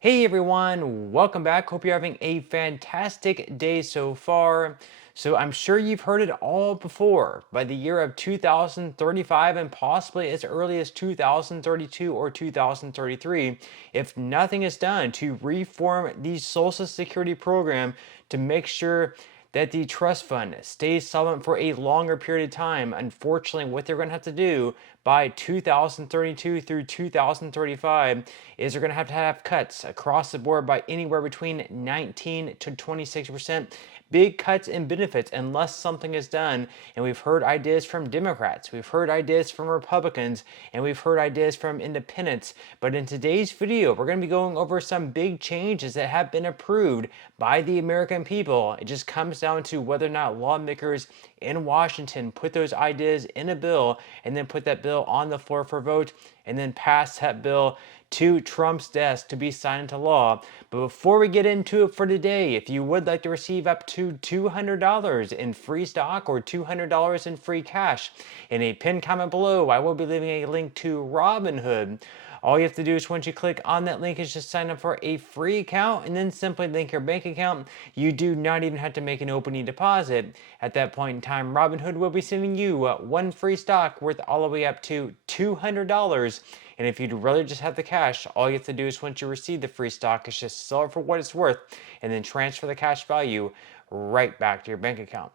Hey everyone, welcome back. Hope you're having a fantastic day so far. So I'm sure you've heard it all before. By the year of 2035 and possibly as early as 2032 or 2033, if nothing is done to reform the Social Security program to make sure that the trust fund stays solvent for a longer period of time. Unfortunately, what they're going to have to do by 2032 through 2035 is they're going to have cuts across the board by anywhere between 19 to 26%. Big cuts in benefits unless something is done. And we've heard ideas from Democrats, we've heard ideas from Republicans, and we've heard ideas from independents. But in today's video, we're going to be going over some big changes that have been approved by the American people. It just comes down to whether or not lawmakers in Washington put those ideas in a bill and then put that bill on the floor for vote and then pass that bill to Trump's desk to be signed into law. But before we get into it for today, if you would like to receive up to $200 in free stock or $200 in free cash, in a pinned comment below, I will be leaving a link to Robinhood. All you have to do is once you click on that link is just sign up for a free account and then simply link your bank account. You do not even have to make an opening deposit. At that point in time, Robinhood will be sending you one free stock worth all the way up to $200. And if you'd rather just have the cash, all you have to do is once you receive the free stock is just sell it for what it's worth and then transfer the cash value right back to your bank account.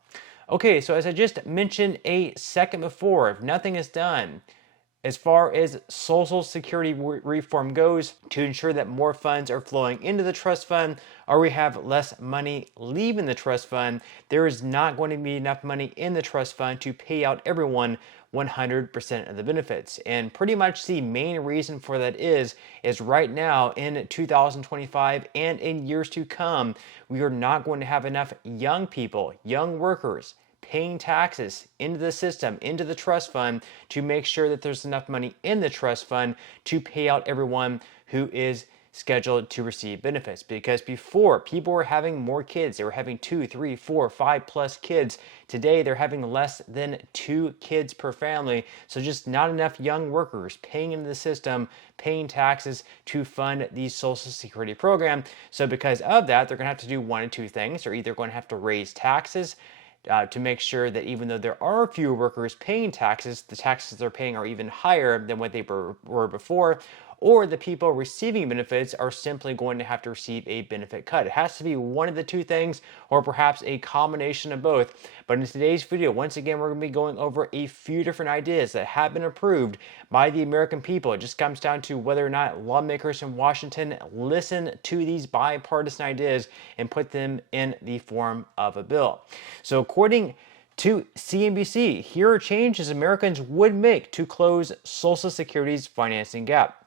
Okay, so as I just mentioned a second before, if nothing is done, as far as Social Security reform goes, to ensure that more funds are flowing into the trust fund or we have less money leaving the trust fund, there is not going to be enough money in the trust fund to pay out everyone 100% of the benefits. And pretty much the main reason for that is right now in 2025 and in years to come, we are not going to have enough young people, young workers, paying taxes into the system, into the trust fund, to make sure that there's enough money in the trust fund to pay out everyone who is scheduled to receive benefits. Because before, people were having more kids. They were having 2, 3, 4, 5+ kids. Today, they're having less than 2 kids per family. So just not enough young workers paying into the system, paying taxes to fund the Social Security program. So because of that, they're going to have to do one of two things. They're either going to have to raise taxes to make sure that even though there are fewer workers paying taxes, the taxes they're paying are even higher than what they were before, or the people receiving benefits are simply going to have to receive a benefit cut. It has to be one of the two things, or perhaps a combination of both. But in today's video, once again, we're going to be going over a few different ideas that have been approved by the American people. It just comes down to whether or not lawmakers in Washington listen to these bipartisan ideas and put them in the form of a bill. So according to CNBC, here are changes Americans would make to close Social Security's financing gap.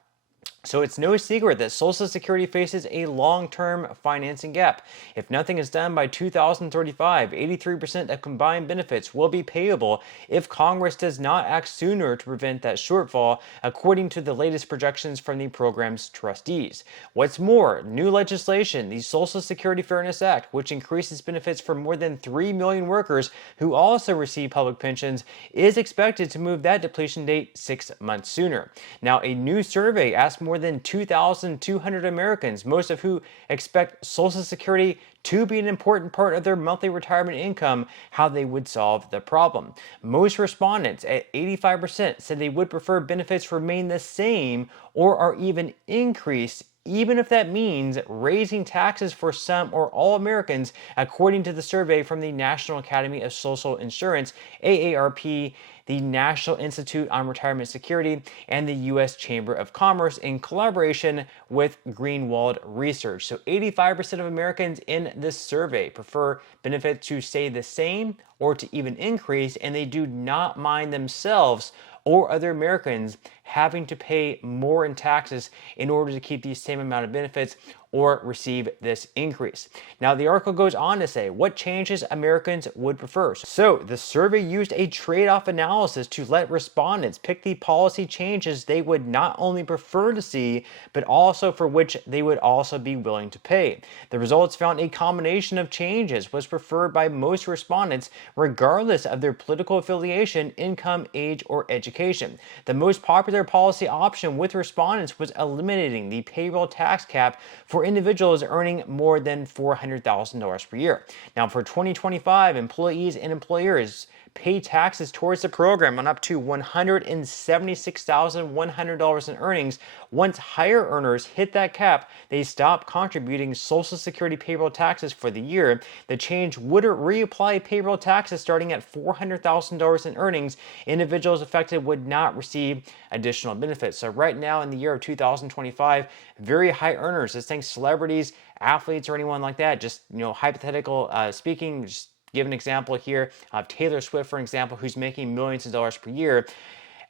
So it's no secret that Social Security faces a long-term financing gap. If nothing is done by 2035, 83% of combined benefits will be payable if Congress does not act sooner to prevent that shortfall, according to the latest projections from the program's trustees. What's more, new legislation, the Social Security Fairness Act, which increases benefits for more than 3 million workers who also receive public pensions, is expected to move that depletion date 6 months sooner. Now, a new survey asked more than 2,200 Americans, most of who expect Social Security to be an important part of their monthly retirement income, how they would solve the problem. Most respondents, at 85%, said they would prefer benefits remain the same or are even increased, even if that means raising taxes for some or all Americans, according to the survey from the National Academy of Social Insurance, AARP, the National Institute on Retirement Security, and the U.S. Chamber of Commerce in collaboration with Greenwald Research. So 85% of Americans in this survey prefer benefits to stay the same or to even increase, and they do not mind themselves or other Americans having to pay more in taxes in order to keep the same amount of benefits or receive this increase. Now, the article goes on to say what changes Americans would prefer. So, the survey used a trade-off analysis to let respondents pick the policy changes they would not only prefer to see, but also for which they would also be willing to pay. The results found a combination of changes was preferred by most respondents, regardless of their political affiliation, income, age, or education. The most popular popular policy option with respondents was eliminating the payroll tax cap for individuals earning more than $400,000 per year. Now, for 2025, employees and employers pay taxes towards the program on up to $176,100 in earnings. Once higher earners hit that cap, they stop contributing Social Security payroll taxes for the year. The change would reapply payroll taxes starting at $400,000 in earnings. Individuals affected would not receive additional benefits. So right now in the year of 2025, very high earners, let's think celebrities, athletes, or anyone like that, just hypothetical speaking, just give an example here of Taylor Swift, for example, who's making millions of dollars per year.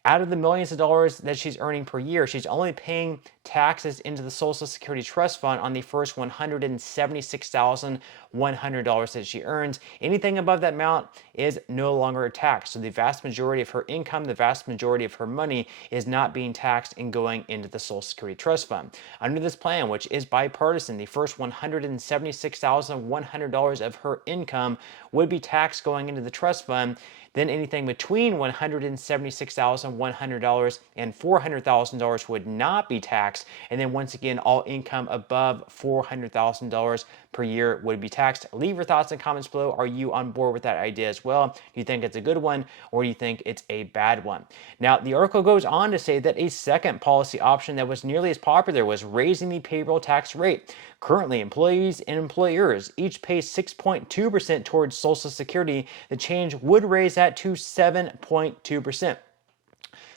Out of the millions of dollars that she's earning per year, she's only paying taxes into the Social Security Trust Fund on the first $176,100 that she earns. Anything above that amount is no longer a tax. So the vast majority of her income, the vast majority of her money is not being taxed and going into the Social Security Trust Fund. Under this plan, which is bipartisan, the first $176,100 of her income would be taxed going into the trust fund. Then anything between $176,100 and $400,000 would not be taxed. And then once again, all income above $400,000 per year would be taxed. Leave your thoughts and comments below. Are you on board with that idea as well? Do you think it's a good one, or do you think it's a bad one? Now, the article goes on to say that a second policy option that was nearly as popular was raising the payroll tax rate. Currently, employees and employers each pay 6.2% towards Social Security. The change would raise that to 7.2%.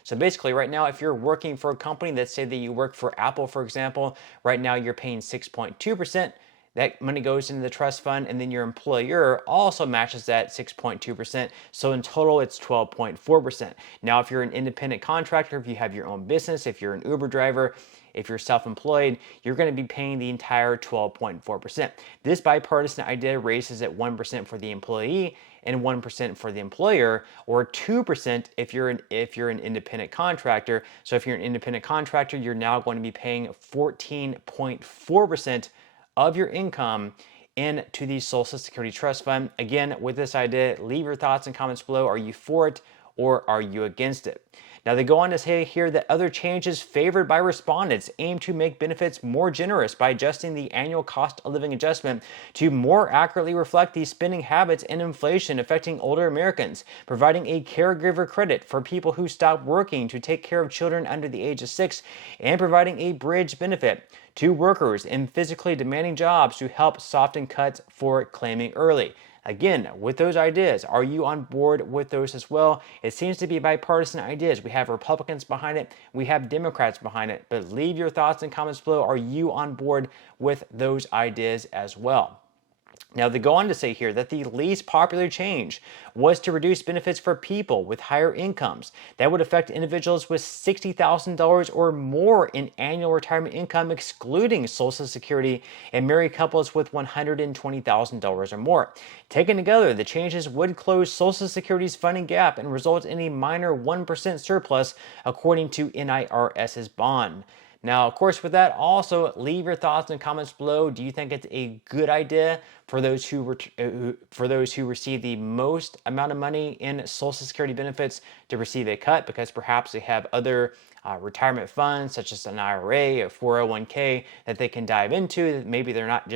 So basically right now, if you're working for a company, let's say that you work for Apple, for example, right now you're paying 6.2%. That money goes into the trust fund, and then your employer also matches that 6.2%. So in total, it's 12.4%. Now, if you're an independent contractor, if you have your own business, if you're an Uber driver, if you're self-employed, you're going to be paying the entire 12.4%. This bipartisan idea raises it 1% for the employee and 1% for the employer, or 2% if you're an independent contractor. So if you're an independent contractor, you're now going to be paying 14.4% of your income into the Social Security Trust Fund. Again, with this idea, leave your thoughts and comments below. Are you for it, or are you against it? Now, they go on to say here that other changes favored by respondents aim to make benefits more generous by adjusting the annual cost of living adjustment to more accurately reflect the spending habits and inflation affecting older Americans, providing a caregiver credit for people who stop working to take care of children under the age of 6, and providing a bridge benefit to workers in physically demanding jobs to help soften cuts for claiming early. Again, with those ideas, are you on board with those as well? It seems to be bipartisan ideas. We have Republicans behind it, we have Democrats behind it, but leave your thoughts and comments below. Are you on board with those ideas as well? Now, they go on to say here that the least popular change was to reduce benefits for people with higher incomes. That would affect individuals with $60,000 or more in annual retirement income, excluding Social Security, and married couples with $120,000 or more. Taken together, the changes would close Social Security's funding gap and result in a minor 1% surplus, according to NIRS's bond. Now, of course, with that, also leave your thoughts and comments below. Do you think it's a good idea for those who receive the most amount of money in Social Security benefits to receive a cut because perhaps they have other retirement funds such as an IRA or 401k that they can dive into? Maybe they're not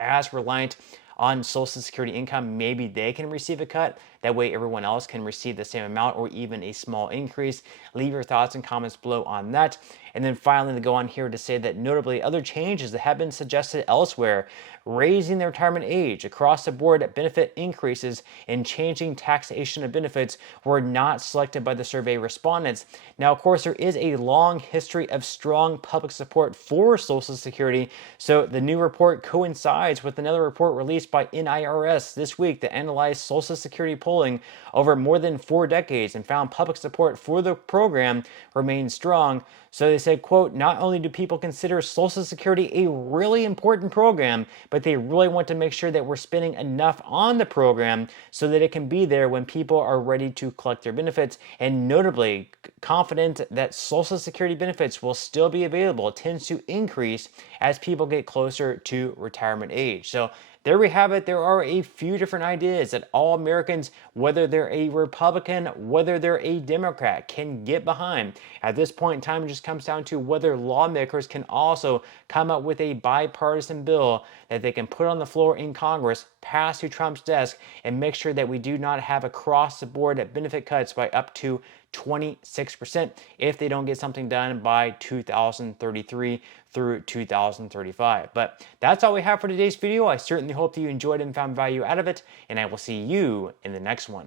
as reliant on Social Security income. Maybe they can receive a cut. That way everyone else can receive the same amount or even a small increase. Leave your thoughts and comments below on that. And then finally, they go on here to say that notably other changes that have been suggested elsewhere, raising the retirement age, across the board benefit increases, and changing taxation of benefits were not selected by the survey respondents. Now, of course, there is a long history of strong public support for Social Security. So the new report coincides with another report released by NIRS this week that analyzed Social Security polling over more than 4 decades and found public support for the program remains strong. So they said, quote, not only do people consider Social Security a really important program, but they really want to make sure that we're spending enough on the program so that it can be there when people are ready to collect their benefits. And notably, confident that Social Security benefits will still be available tends to increase as people get closer to retirement age. So there we have it. There are a few different ideas that all Americans, whether they're a Republican, whether they're a Democrat, can get behind. At this point in time, it just comes down to whether lawmakers can also come up with a bipartisan bill that they can put on the floor in Congress, pass to Trump's desk, and make sure that we do not have across the board benefit cuts by up to 26% if they don't get something done by 2033 through 2035. But that's all we have for today's video. I certainly hope that you enjoyed and found value out of it, and I will see you in the next one.